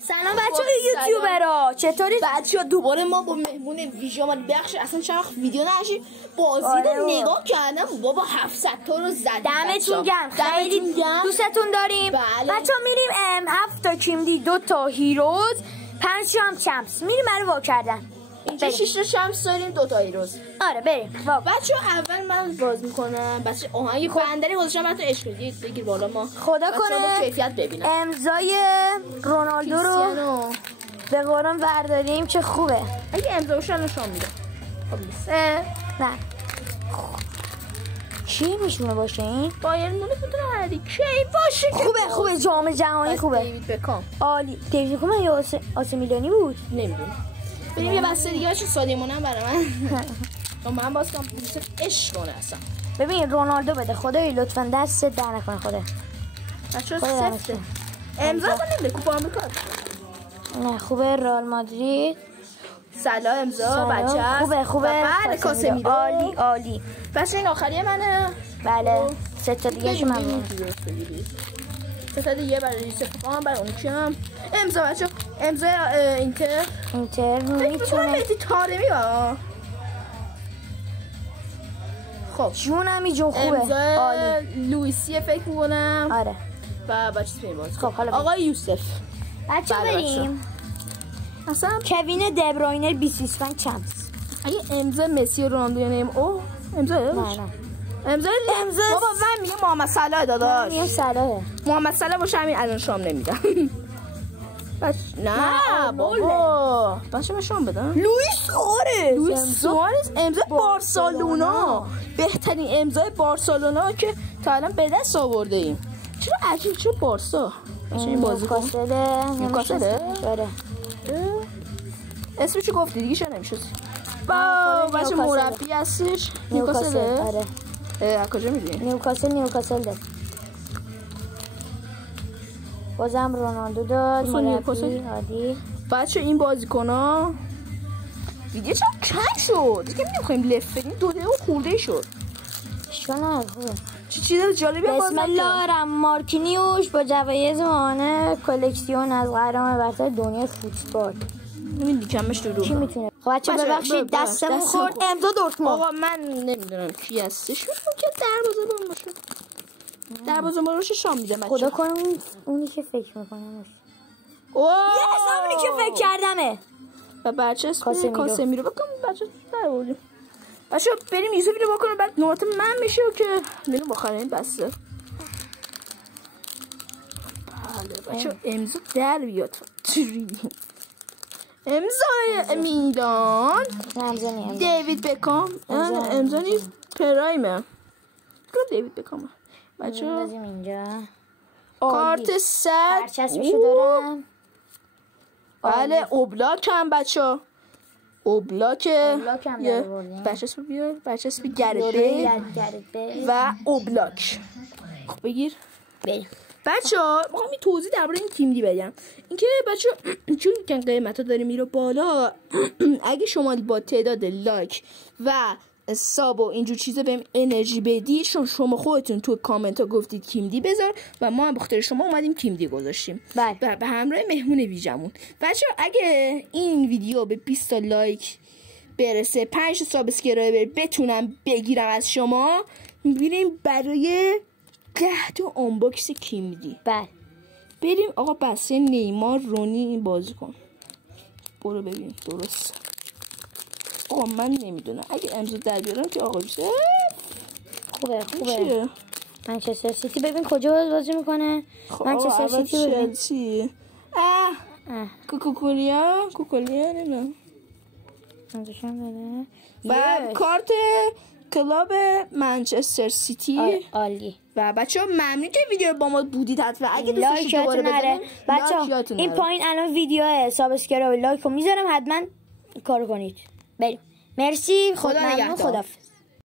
سلام بچه یوتیوبرها، چطوری؟ بچه دوباره ما با مهمون ویژه آمدیم. بخش اصلا چند وقت ویدیو نشید بازی رو نگاه کردم بابا 700 تا رو زدیم. دمتون گرم، خیلی دوستتون داریم. بچه ها میریم 7 تا کیمدی، 2 تا هیروز، 5 تا هم چمپس میریم برای وا کردن. اینجا 6 تا چمپس داریم، 2 تا هیروز. آره بریم. بچه اول من باز میکنم. بچه آهنگ بندری گذاشتم براتون عشق بگیر بالا. ما خدا کنه کیفیت ببینم. امضای رونالدو رو به قرآن برداریم که خوبه. اگه امضاشو نشون میدم. خب نه چی میشونه باشه این؟ بایر مونیخ میتونه هری کی باشه. خوبه جام جهانی خوبه. دیوید بکام عالی. دیوید بکام یا آسه میلانی بود؟ نمیدونم. بریم یه بسته دیگه بچه سادیمونم برای من. من باز کنم عشق کنه اصلا. ببین رونالدو بده خدایی لطفا دست در نکنه خدا. بچه سفته امضا کنیم کوپا آمریکا. نه خوبه. رئال مادرید سلا امضا بچه خوبه. بعد کاسمیرو عالی. بچه این آخریه منه. بله 3 تا دیگه من 3 تا دیگه برای یوسف خان، برای اون کیم امضا بچه. امضا اینتر میتونه مهدی طارمی با. خب جونمی جون خوبه. امضا لوئیسی فکر میکنم. آره و بچه باز. خب حالا آقای یوسف بچه بریم. اصلا کوین دبروینر 25 چمپس. اگه امضا مسی و رونالدو نیم او امضا نه امضا بابا من میگم محمد صلاح داداش. میگم صلاحه. محمد صلاح باشه همین الان شام نمیدم. نه بابا باشه من شام بدم. لوئیس سوارز امضا بارسلونا. بهترین امضای بارسلونا که تا الان به دست آورده ایم. چرا عجیب چه بارسا باشه این بازیکن نیوکاسله. آره اسمش چی گفتی دیگه چرا نمیشد. باشه مربی هستش نیوکاسله. آره از کجا میدونی؟ نیوکاسل داد. بازم رونالدو داد. مربی عادی. بچه این بازیکن‌ها ویدیو چند کم شد دیگه نمی‌خوایم لفت بدیم. 2 دقیقه خورده شد. اشکال نداره خوبه. چیز جالبی بسم الله الرحمن مارکینیوش با جوایز ماهانه کلکسیون از قهرمان برتر دنیای فوتبال. نمیدونی کمش تو کی میتونه؟ خب بچه ببخشید دستمون خورد. امضا دورتموند. آقا من نمیدونم کی هستش. ممکنه دروازه‌بان باشه. دروازه‌بان باشه شام میدم بچه. خدا کنه اونی که فکر میکنم باشه. اونی که فکر کردمه. و بچه اسم کاسمیرو بکن. بچه در بودیم. بچه بریم یوسفی رو بکنم بعد نوبت من میشه که میرم بخریم بسته. بله بچه امضا در بیاد. امضای میلان دیوید بکام. امضا نیست پرایمه کن دیوید بکام. بچه اینجا کارت سر برچسبشو دارم. بله اوبلاک هم بچه اوبلاک برچسب بیار. برچسب گرده و اوبلاک. خب بگیر بریم بچه ها. ما همین توضیح درباره این کیمدی بدم. اینکه بچه چون که قیمت ها داره میره بالا اگه شما با تعداد لایک و ساب و اینجور چیزا بهم انرژی بدید، چون شما خودتون تو کامنت ها گفتید کیمدی بذار و ما هم بخاطر شما اومدیم کیمدی گذاشتیم به همراه مهمون ویژمون. بچه این ویدیو به 20 تا لایک برسه 5 سابسکرایبر بتونم بگیرم از شما، میریم برای 10 تا آنباکس کیمدی. بله بریم آقا بسته نیمار رونی این بازی کن. برو ببین درست. آقا من نمیدونم اگه امضا در بیارم که آقا یوسف خوبه. منچستر سیتی ببین کجا بازی میکنه. منچستر سیتی ببین چلسی. کوکولیا نمیدونم. و کارت کلاب منچستر سیتی. عالی. و بچه ها ممنون که ویدیو با ما بودید. حتما اگه دوست داشتید بچه این پایین الان ویدیو سابسکرایب و لایک رو میذارم حتما کارو کنید. بریم. مرسی. خدا نگهدار.